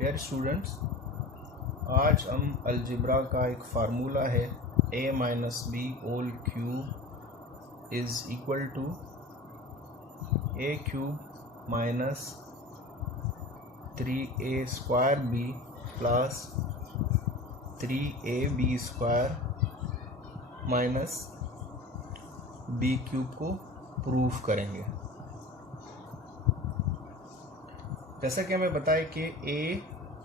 Dear students, आज हम algebra का एक फार्मूला है a minus B whole cube is equal to a cube minus 3a square B plus 3ab square minus B cube को proof करेंगे। जैसा कि हमें पता है कि a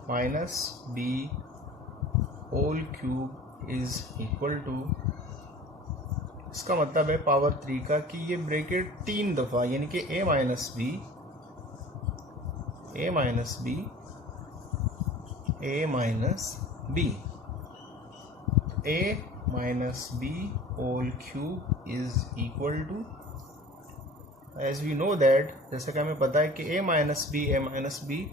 minus B whole cube is equal to, इसका मतलब है पावर 3 का कि ये ब्रैकेट 3 दफ़ा, यानी कि a minus B a minus B whole cube is equal to, as we know that, जैसे कि हमें पता है कि a माइनस बी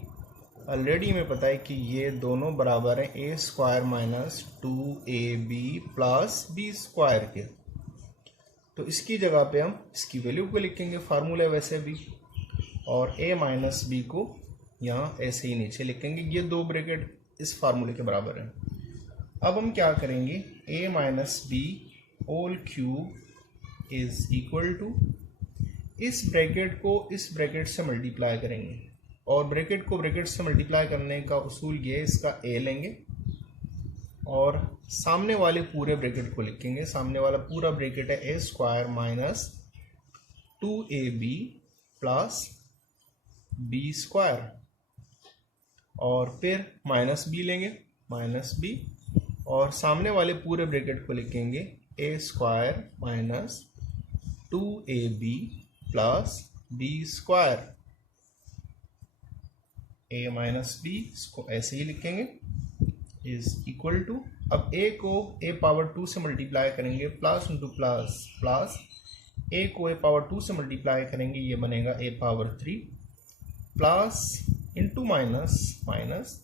ऑलरेडी हमें पता है कि ये दोनों बराबर हैं a square minus 2ab plus B square के। तो इसकी जगह पे हम इसकी वैल्यू को लिखेंगे, फार्मूला वैसे भी, और a माइनस बी को यहाँ ऐसे ही नीचे लिखेंगे। ये दो ब्रैकेट इस फार्मूले के बराबर हैं। अब हम क्या करेंगे, a minus B whole cube is equal to, इस ब्रैकेट को इस ब्रैकेट से मल्टीप्लाई करेंगे, और ब्रैकेट को ब्रैकेट से मल्टीप्लाई करने का उसूल ये है, इसका a लेंगे और सामने वाले पूरे ब्रैकेट को लिखेंगे। सामने वाला पूरा ब्रैकेट है a square minus 2ab plus B square, और फिर माइनस b लेंगे, माइनस b, और सामने वाले पूरे ब्रैकेट को लिखेंगे a square minus 2ab plus B square. a minus B इसको ऐसे ही लिखेंगे इज इक्वल टू, अब a को a पावर 2 से मल्टीप्लाई करेंगे, plus into plus plus, a को a पावर 2 से मल्टीप्लाई करेंगे, ये बनेगा a power 3 plus into minus minus,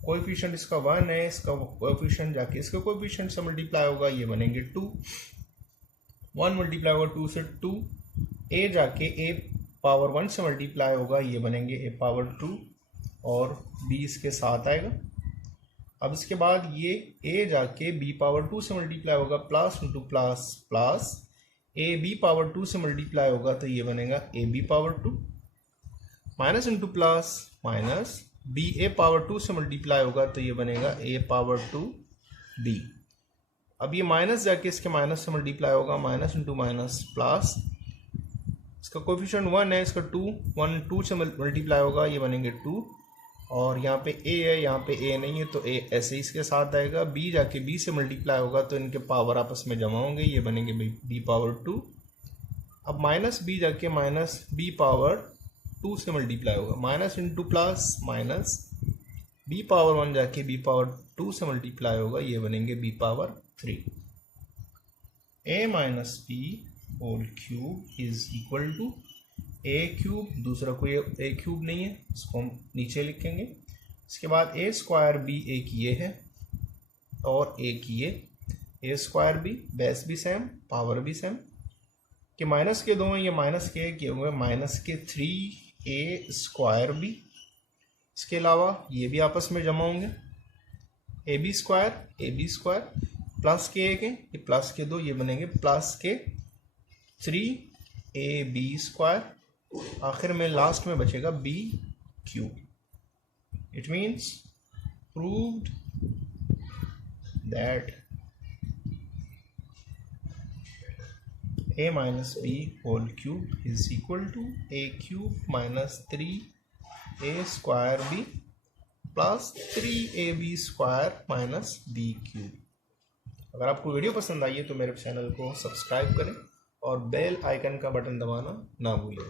coefficient इसका 1 है, इसका कोएफिशिएंट जाके इसका कोएफिशिएंट से मल्टीप्लाई होगा, ये बनेंगे 2, 1 मल्टीप्लाई होगा 2 से 2, a जाके a पावर 1 से मल्टीप्लाई होगा, ये बनेंगे a पावर 2, और b इसके साथ आएगा। अब इसके बाद ये a जाके b पावर 2 से मल्टीप्लाई होगा, plus into plus plus, a b power 2 से मल्टीप्लाई होगा तो ये बनेगा a b power 2, minus into plus minus, b a power 2 से मल्टीप्लाई होगा तो ये बनेगा a पावर 2 b। अब ये माइनस जाके इसके माइनस से मल्टीप्लाई होगा, माइनस इंटू माइनस प्लस, इसका कोएफिशिएंट 1 है, इसका 2 से मल्टीप्लाई होगा, ये बनेंगे 2, और यहाँ पे a है, यहाँ पे a नहीं है तो a ऐसे ही इसके साथ आएगा। b जाके b से मल्टीप्लाई होगा तो इनके पावर आपस में जमा होंगे, ये बनेंगे b पावर 2। अब माइनस b जाके माइनस b पावर 2 से मल्टीप्लाई होगा, minus into plus minus, b power 1 जाके b पावर 2 से मल्टीप्लाई होगा, ये बनेंगे b power 3। a minus B whole cube is equal to a cube, दूसरा कोई a क्यूब नहीं है, इसको हम नीचे लिखेंगे। इसके बाद a स्क्वायर बी एक ये है और एक ये a स्क्वायर बी, बेस भी सेम, पावर भी सेम, कि माइनस के दो हैं, ये माइनस के किए हुए माइनस के 3a स्क्वायर बी। इसके अलावा ये भी आपस में जमा होंगे, ए बी स्क्वायर प्लस के एक है, ये प्लस के दो, ये बनेंगे प्लस के 3ab स्क्वायर, आखिर में लास्ट में बचेगा b cube. It means proved that a minus B whole cube is equal to a cube minus 3a square b plus 3ab square minus b cube. अगर आपको वीडियो पसंद आई है तो मेरे चैनल को सब्सक्राइब करें और बेल आइकन का बटन दबाना ना भूलें।